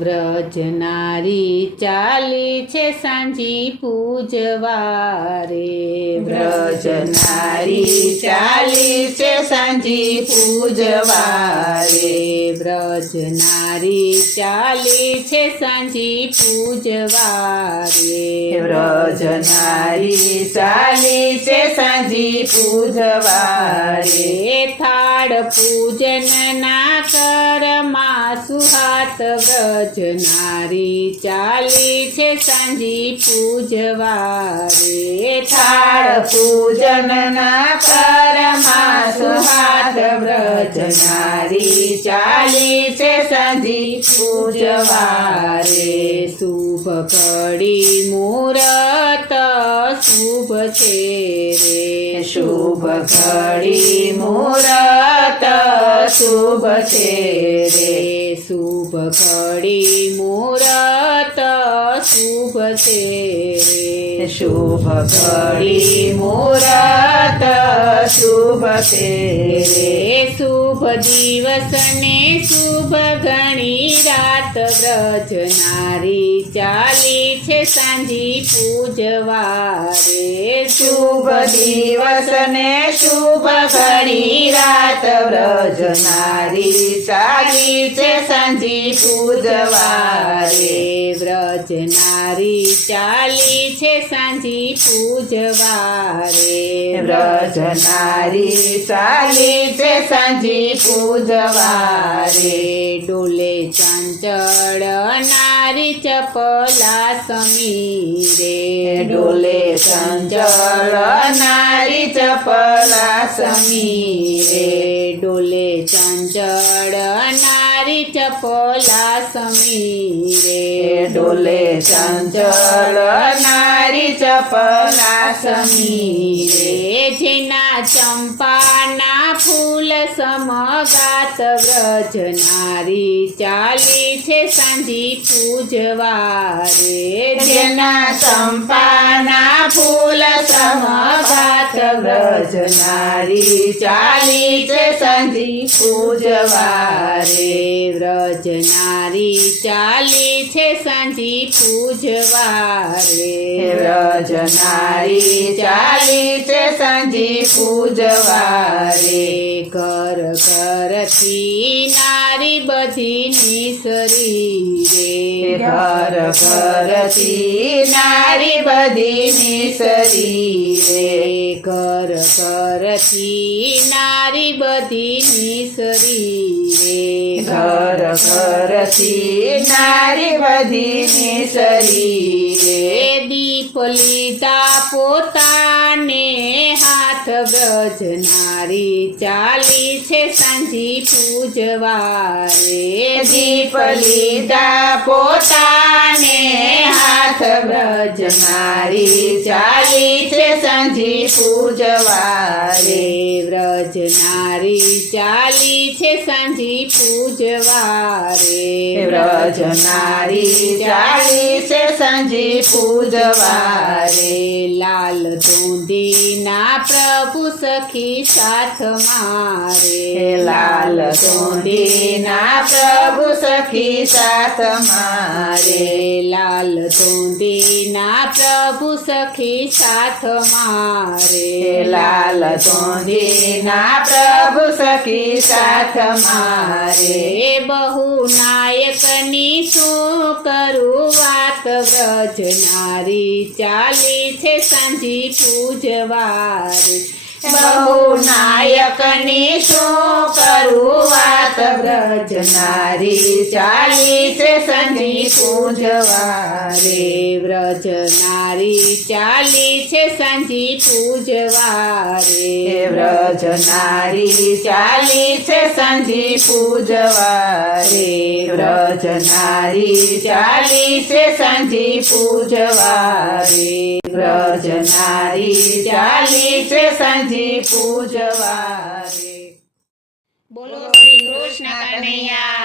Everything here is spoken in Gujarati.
વ્રજનારી ચાલી છે સાંજી પૂજવા રે। વ્રજનારી ચાલી છે સાંજી પૂજવા રે। વ્રજનારી ચાલી છે સાંજી પૂજવા રે। વ્રજનારી ચાલી છે સાંજી પૂજવા રે। થાળ પૂજન ના કરમાં સુહાત વ્રજનારી ચાલી છે સાંજી પૂજવા રે। થાળ પૂજન ના કરમાં સુહાત વ્રજનારી ચાલી છે સાંજી પૂજવા રે। શુભ ઘડી મુહૂર્ત શુભ છે રે। શુભ ઘડી મુહૂર્ત શુભ છે રે। શુભ ઘડી મુહૂર્ત શુભ છે રે। શુભ ઘડી મુહૂર્ત શુભ છે રે। શુભ દિવસ ને શુભ ઘણી રાત વ્રજનારી ચાલી છે સાંજી પૂજવા રે। શુભ દિવસ ને શુભ ઘણી રાત વ્રજનારી ચાલી છે સાંજી પૂજવા રે। વ્રજનારી ચાલી છે સાંજી પૂજવા રે। વ્રજનારી ચાલી છે સાંજી પૂજવા રે। ડોલે ચંચળ નારી ચપલા સમી રે। ડોલે ચંચળ નારી ચપલા સમી રે। ડોલે ચંચળ નારી ચપલા સમી રે। ડોલે ચંચળ નારી ચપલા સમી રે। જેના ચંપાના ફૂલ સમગાત વ્રજનારી ચાલી છે સાંજી પૂજવા રે। જેના ચંપાના ફૂલ સમગાત વ્રજનારી ચાલી છે સાંજી પૂજવા રે। વ્રજનારી ચાલી છે સાંજી પૂજવા રે। વ્રજનારી ચાલી છે સાંજી પૂજવા રે। ઘર ઘરથી નારી બધી નિસરી રે। ઘર ઘરથી નારી બધી નિસરી રે। ઘર ઘરથી નારી બધી નિસરી રે। ઘર ઘરથી નારી બધી નિસરી રે। દીપ લીધા પોતાને હાથ વ્રજનારી ચાલી છે સાંજી પૂજવા રે। દીપ લીધા પોતાને હાથ વ્રજનારી ચાલી છે સાંજી પૂજવા રે। વ્રજનારી ચાલી છે સાંજી પૂજવા રે। વ્રજનારી ચાલી છે સાંજી પૂજવા રે। લાલ ધોંધીના પ્રભુ સખી સાથ મારે। લાલ ધોંધીના પ્રભુ સખી સાથ મારે। લાલ ધોંધીના પ્રભુ સખી સાથ મારે। લાલ ધોંધીના પ્રભુ સખી સાથ મારે। બહુ નાયકની શું કરું વાત વ્રજનારી ચાલી છે સાંજી પૂજવા રે। બહુ નાયકની શું કરું વાત વ્રજનારી ચાલી છે સાંજી પૂજવા રે। વ્રજનારી ચાલી છે સાંજી પૂજવા રે। વ્રજનારી ચાલી છે સાંજી પૂજવા રે। વ્રજનારી ચાલી છે સાંજી પૂજવા રે। વ્રજનારી ચાલી છે સાંજી પૂજવા રે। બોલો શ્રી કૃષ્ણ કનૈયા